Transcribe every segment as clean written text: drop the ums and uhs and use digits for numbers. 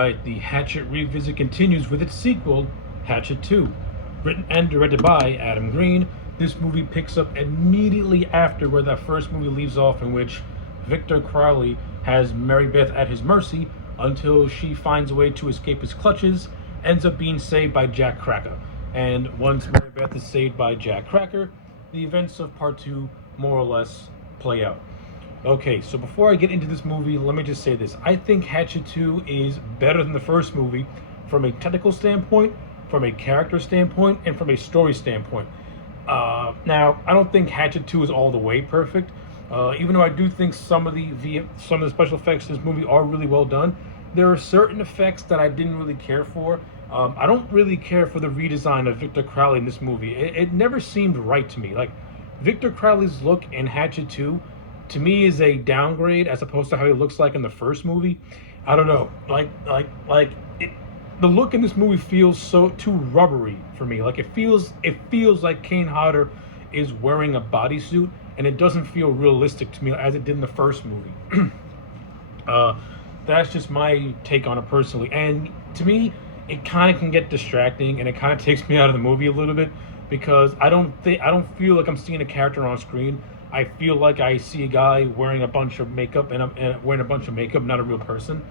Alright, the Hatchet revisit continues with its sequel, Hatchet 2. Written and directed by Adam Green, this movie picks up immediately after where that first movie leaves off, in which Victor Crowley has Mary Beth at his mercy until she finds a way to escape his clutches, ends up being saved by Jack Cracker. And once Mary Beth is saved by Jack Cracker, the events of part 2 more or less play out. Okay, so before I get into this movie, let me just say this. I think Hatchet 2 is better than the first movie from a technical standpoint, from a character standpoint, and from a story standpoint. Now, I don't think Hatchet 2 is all the way perfect. Even though I do think some of the special effects in this movie are really well done, there are certain effects that I didn't really care for. I don't really care for the redesign of Victor Crowley in this movie. It never seemed right to me. Like, Victor Crowley's look in Hatchet 2, to me, is a downgrade as opposed to how he looks like in the first movie. I don't know. The look in this movie feels so too rubbery for me. Like, it feels like Kane Hodder is wearing a bodysuit, and it doesn't feel realistic to me as it did in the first movie. That's just my take on it personally. And to me, it kind of can get distracting, and it kind of takes me out of the movie a little bit, because I don't feel like I'm seeing a character on screen. I feel like I see a guy wearing a bunch of makeup not a real person.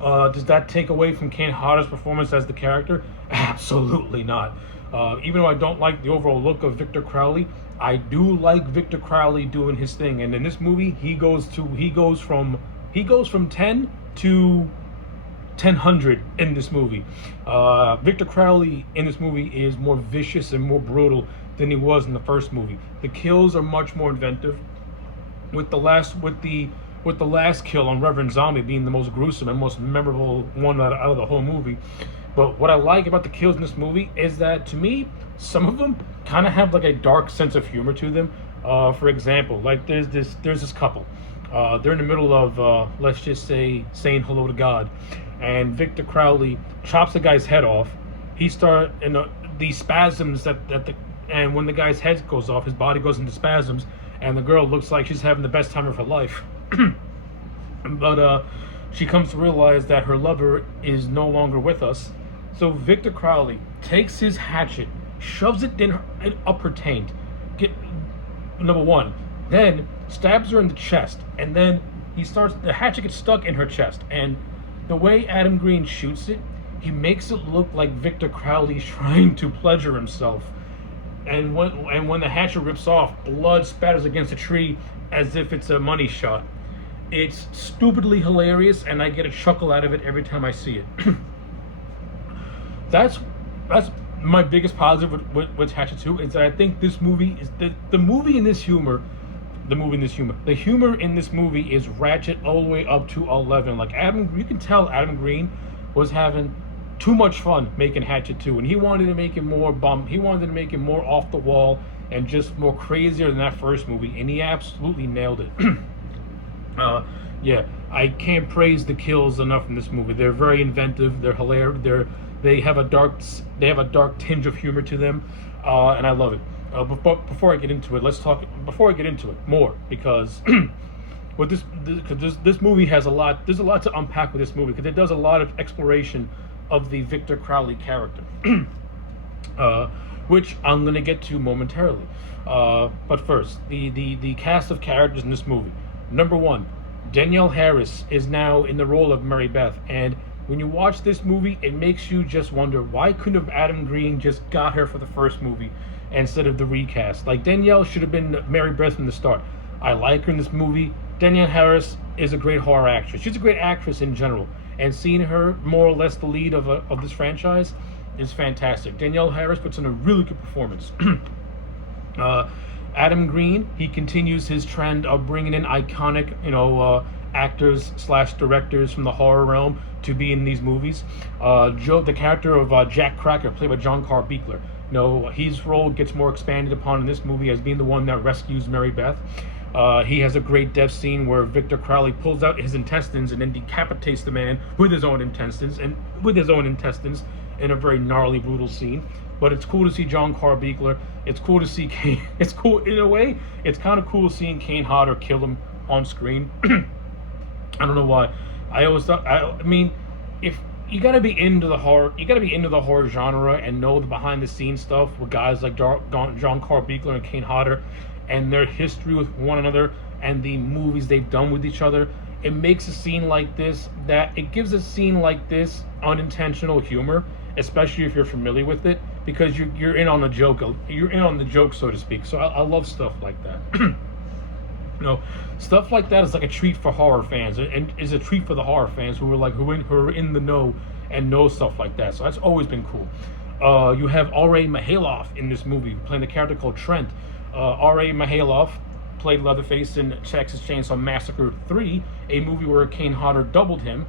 Does that take away from Kane Hodder's performance as the character? Absolutely not. Even though I don't like the overall look of Victor Crowley, I do like Victor Crowley doing his thing. And in this movie, he goes from 10 to 1000 in this movie. Victor Crowley in this movie is more vicious and more brutal than he was in the first movie. The kills are much more inventive, with the last kill on Reverend Zombie being the most gruesome and most memorable one out of the whole movie. But what I like about the kills in this movie is that, to me, some of them kind of have like a dark sense of humor to them. For example, like there's this couple. They're in the middle of let's just say saying hello to God, and Victor Crowley chops the guy's head off. These spasms and when the guy's head goes off, his body goes into spasms, and the girl looks like she's having the best time of her life. But she comes to realize that her lover is no longer with us. So Victor Crowley takes his hatchet, shoves it up her taint, number one, then stabs her in the chest, and then the hatchet gets stuck in her chest. And the way Adam Green shoots it, he makes it look like Victor Crowley's trying to pleasure himself. And when the hatchet rips off, blood spatters against a tree as if it's a money shot. It's stupidly hilarious, and I get a chuckle out of it every time I see it. That's my biggest positive with Hatchet 2, is that I think this movie is the humor in this movie is ratchet all the way up to 11. Like, you can tell Adam Green was having too much fun making Hatchet 2, and he wanted to make it more off the wall and just more crazier than that first movie, and he absolutely nailed it. Yeah, I can't praise the kills enough in this movie. They're very inventive. They're hilarious. They have a dark tinge of humor to them, and I love it. But before I get into it, more, because this movie has a lot. There's a lot to unpack with this movie, because it does a lot of exploration of the Victor Crowley character, which I'm going to get to momentarily. But first, the cast of characters in this movie. Number one, Danielle Harris is now in the role of Mary Beth, and when you watch this movie, it makes you just wonder, why couldn't have Adam Green just got her for the first movie instead of the recast? Like, Danielle should have been Mary Beth from the start. I like her in this movie. Danielle Harris is a great horror actress. She's a great actress in general, and seeing her more or less the lead of this franchise is fantastic. Danielle Harris puts in a really good performance. Adam Green, he continues his trend of bringing in iconic, actors / directors from the horror realm to be in these movies. The character of Jack Cracker, played by John Carl Buechler, his role gets more expanded upon in this movie as being the one that rescues Mary Beth. He has a great death scene where Victor Crowley pulls out his intestines and then decapitates the man with his own intestines in a very gnarly, brutal scene. But it's cool to see John Carl Buechler. It's cool to see Kane. It's cool in a way. It's kind of cool seeing Kane Hodder kill him on screen. I don't know why. I always thought. I mean, if you gotta be into the horror. You gotta be into the horror genre and know the behind the scenes stuff with guys like John Carl Buechler and Kane Hodder, and their history with one another and the movies they've done with each other. It makes a scene like this that it gives a scene like this unintentional humor, especially if you're familiar with it, because you're in on the joke. You're in on the joke, so to speak. So I love stuff like that. You know, stuff like that is like a treat for horror fans, and is a treat for the horror fans who are in the know and know stuff like that. So that's always been cool. You have R.A. Mihailoff in this movie playing the character called Trent. R.A. Mihailoff played Leatherface in Texas Chainsaw Massacre 3, a movie where Kane Hodder doubled him.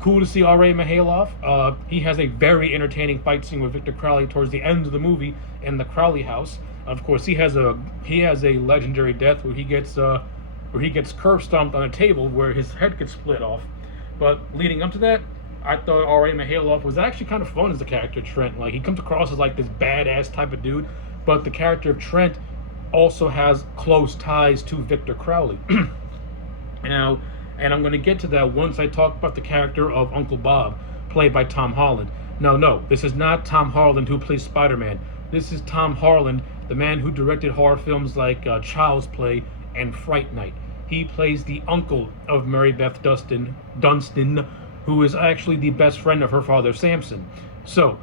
Cool to see R.A. Mihailoff. He has a very entertaining fight scene with Victor Crowley towards the end of the movie in the Crowley house. Of course, he has a legendary death where he gets curb stomped on a table where his head gets split off. But leading up to that, I thought R.A. Mihailoff was actually kind of fun as a character, Trent. Like, he comes across as like this badass type of dude, but the character of Trent also has close ties to Victor Crowley. Now, and I'm going to get to that once I talk about the character of Uncle Bob, played by Tom Holland. No, this is not Tom Holland who plays Spider-Man. This is Tom Holland, the man who directed horror films like Child's Play and Fright Night. He plays the uncle of Mary Beth Dunstan, who is actually the best friend of her father, Samson. So,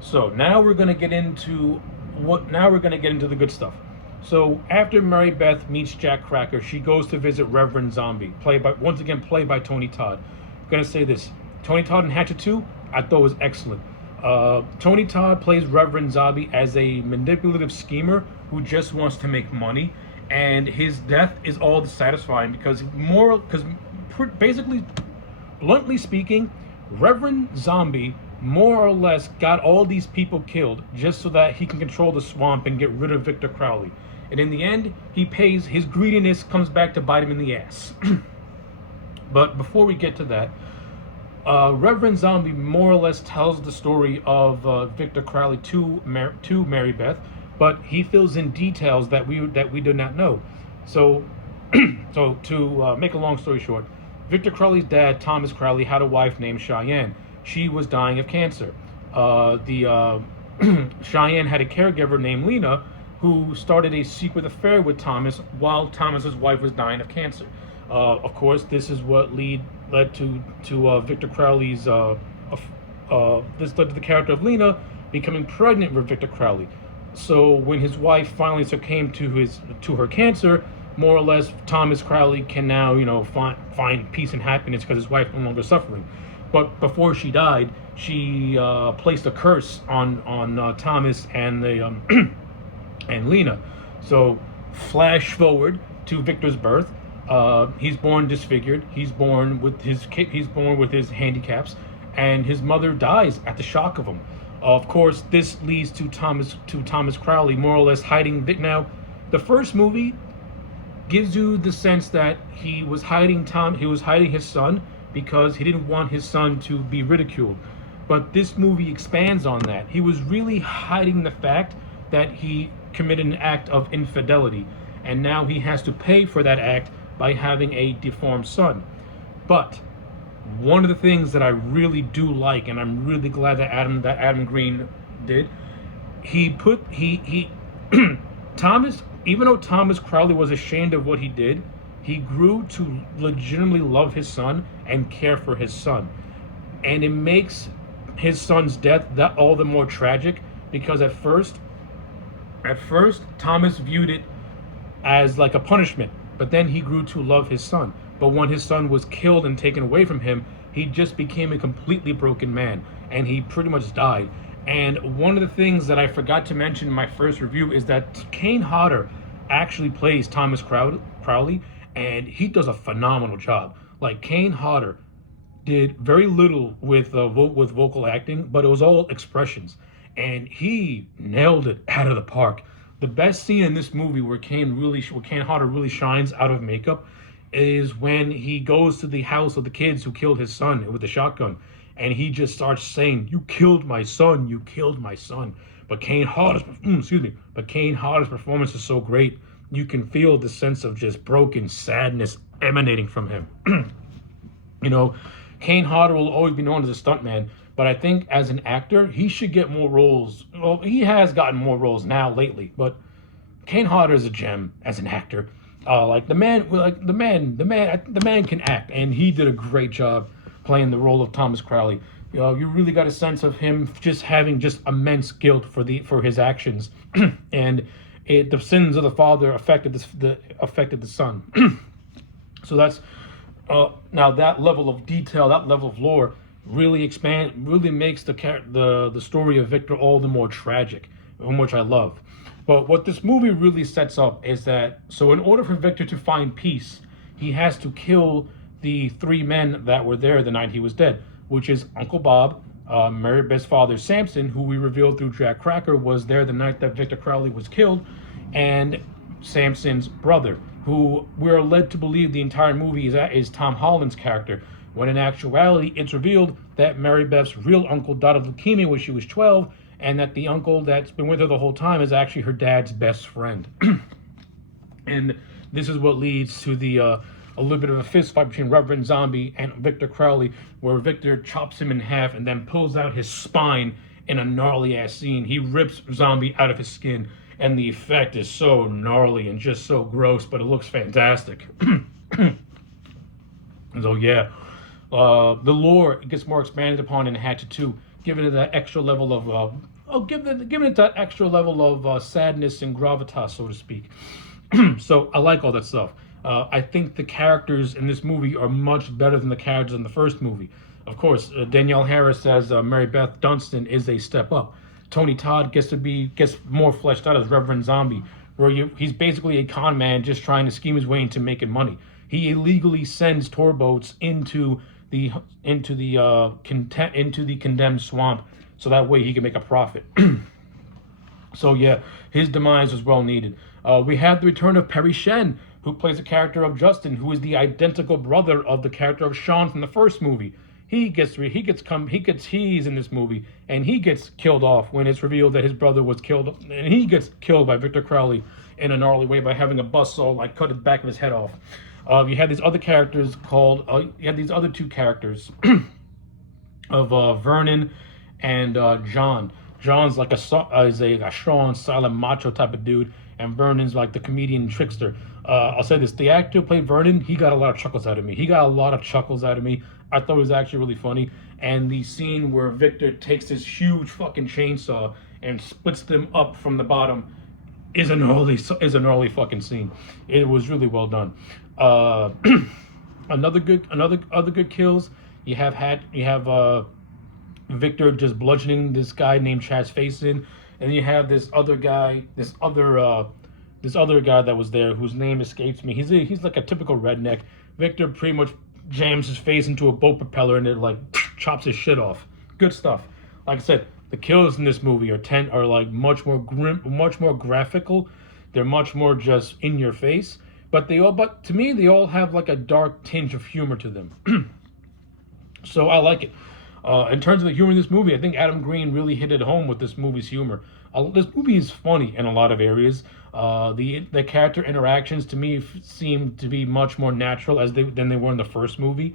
so now we're going to get into the good stuff. So after Mary Beth meets Jack Cracker, she goes to visit Reverend Zombie, played by Tony Todd. I'm gonna say this: Tony Todd in Hatchet 2, I thought was excellent. Tony Todd plays Reverend Zombie as a manipulative schemer who just wants to make money, and his death is all satisfying because basically, bluntly speaking, Reverend Zombie more or less got all these people killed just so that he can control the swamp and get rid of Victor Crowley. And in the end, his greediness comes back to bite him in the ass. But before we get to that, Reverend Zombie more or less tells the story of Victor Crowley to Mary Beth, but he fills in details that we do not know. So, so to make a long story short, Victor Crowley's dad, Thomas Crowley, had a wife named Cheyenne. She was dying of cancer. Cheyenne had a caregiver named Lena who started a secret affair with Thomas while Thomas's wife was dying of cancer. Of course, this is what led to Victor Crowley's this led to the character of Lena becoming pregnant with Victor Crowley. So when his wife finally succumbed to her cancer, more or less Thomas Crowley can now find peace and happiness because his wife is no longer suffering. But before she died, she placed a curse on Thomas and the and Lena. So flash forward to Victor's birth. He's born disfigured. He's born with his handicaps, and his mother dies at the shock of him. Of course, this leads to Thomas Crowley more or less hiding. Now, the first movie gives you the sense that he was hiding his son because he didn't want his son to be ridiculed. But this movie expands on that. He was really hiding the fact that he committed an act of infidelity, and now he has to pay for that act by having a deformed son. But one of the things that I really do like, and I'm really glad that Adam Green did, Thomas, even though Thomas Crowley was ashamed of what he did, he grew to legitimately love his son and care for his son. And it makes his son's death that all the more tragic because at first Thomas viewed it as like a punishment, but then he grew to love his son. But when his son was killed and taken away from him, he just became a completely broken man, and he pretty much died. And one of the things that I forgot to mention in my first review is that Kane Hodder actually plays Thomas Crowley, and he does a phenomenal job. Like, Kane Hodder did very little with vocal acting, but it was all expressions, and he nailed it out of the park. The best scene in this movie where Kane Hodder really shines out of makeup is when he goes to the house of the kids who killed his son with the shotgun, and he just starts saying, "You killed my son, you killed my son." But Kane Hodder's performance is so great. You can feel the sense of just broken sadness emanating from him. Kane Hodder will always be known as a stuntman, but I think as an actor, he should get more roles. Well, he has gotten more roles now lately, but Kane Hodder is a gem as an actor. The man can act, and he did a great job playing the role of Thomas Crowley. You really got a sense of him just having just immense guilt for his actions, and the sins of the father affected the son. So that's now that level of detail, that level of lore, really makes the story of Victor all the more tragic, which I love. But what this movie really sets up is that, so in order for Victor to find peace, he has to kill the three men that were there the night he was dead, which is Uncle Bob, Mary Beth's father Samson, who we revealed through Jack Cracker was there the night that Victor Crowley was killed, and Samson's brother, who we're led to believe the entire movie is Tom Holland's character, when in actuality it's revealed that Mary Beth's real uncle died of leukemia when she was 12, and that the uncle that's been with her the whole time is actually her dad's best friend. And this is what leads to a little bit of a fist fight between Reverend Zombie and Victor Crowley, where Victor chops him in half and then pulls out his spine in a gnarly ass scene. He rips Zombie out of his skin, and the effect is so gnarly and just so gross, but it looks fantastic. So yeah, the lore gets more expanded upon in Hatchet 2, giving it that extra level of giving it that extra level of sadness and gravitas, so to speak. So I like all that stuff. I think the characters in this movie are much better than the characters in the first movie. Of course, Danielle Harris as Mary Beth Dunstan is a step up. Tony Todd gets more fleshed out as Reverend Zombie, where he's basically a con man just trying to scheme his way into making money. He illegally sends tour boats into the condemned swamp, so that way he can make a profit. So yeah, his demise was well needed. We have the return of Perry Shen, who plays the character of Justin, who is the identical brother of the character of Sean from the first movie. He's in this movie, and he gets killed off when it's revealed that his brother was killed, and he gets killed by Victor Crowley in a gnarly way by having a buzzsaw cut the back of his head off. You had these other characters two characters of Vernon and John. John's like a strong, silent, macho type of dude, and Vernon's like the comedian trickster. I'll say this: the actor who played Vernon, he got a lot of chuckles out of me. I thought it was actually really funny. And the scene where Victor takes this huge fucking chainsaw and splits them up from the bottom is a gnarly fucking scene. It was really well done. Other good kills. You have Victor just bludgeoning this guy named Chad's face in, and you have this other guy that was there whose name escapes me. He's like a typical redneck. Victor pretty much jams his face into a boat propeller and it like chops his shit off. Good stuff. Like I said, the kills in this movie are like much more grim, much more graphical. They're much more just in your face. But to me, they all have like a dark tinge of humor to them. So I like it. In terms of the humor in this movie, I think Adam Green really hit it home with this movie's humor. This movie is funny in a lot of areas. The character interactions to me seem to be much more natural than they were in the first movie.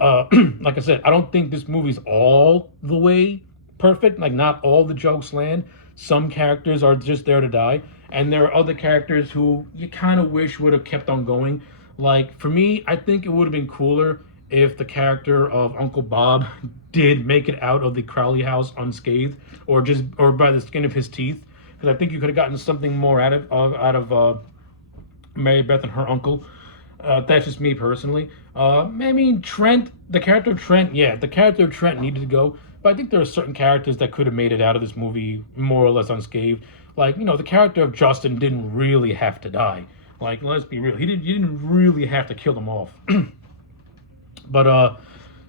Like I said, I don't think this movie's all the way perfect. Like, not all the jokes land. Some characters are just there to die, and there are other characters who you kind of wish would have kept on going. Like, for me, I think it would have been cooler if the character of Uncle Bob did make it out of the Crowley house unscathed, or by the skin of his teeth, because I think you could have gotten something more out of Mary Beth and her uncle. That's just me personally. I mean, the character of Trent needed to go, but I think there are certain characters that could have made it out of this movie more or less unscathed. Like, the character of Justin didn't really have to die. Like, let's be real, you didn't really have to kill them off. But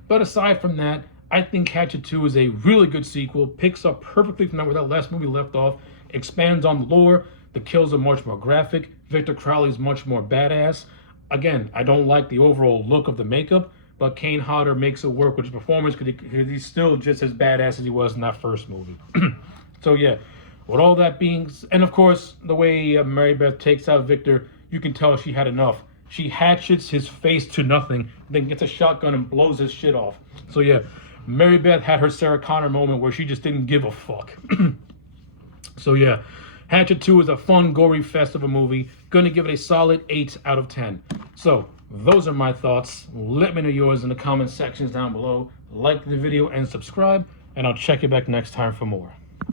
aside from that, I think Hatchet 2 is a really good sequel, picks up perfectly from where that last movie left off, expands on the lore, the kills are much more graphic, Victor Crowley is much more badass. Again, I don't like the overall look of the makeup, but Kane Hodder makes it work with his performance because he's still just as badass as he was in that first movie. So yeah, with all that being, and of course, the way Mary Beth takes out Victor, you can tell she had enough. She hatchets his face to nothing, then gets a shotgun and blows his shit off. So yeah, Mary Beth had her Sarah Connor moment where she just didn't give a fuck. So yeah, Hatchet 2 is a fun, gory fest of a movie. Gonna give it a solid 8 out of 10. So those are my thoughts. Let me know yours in the comment sections down below. Like the video and subscribe, and I'll check you back next time for more.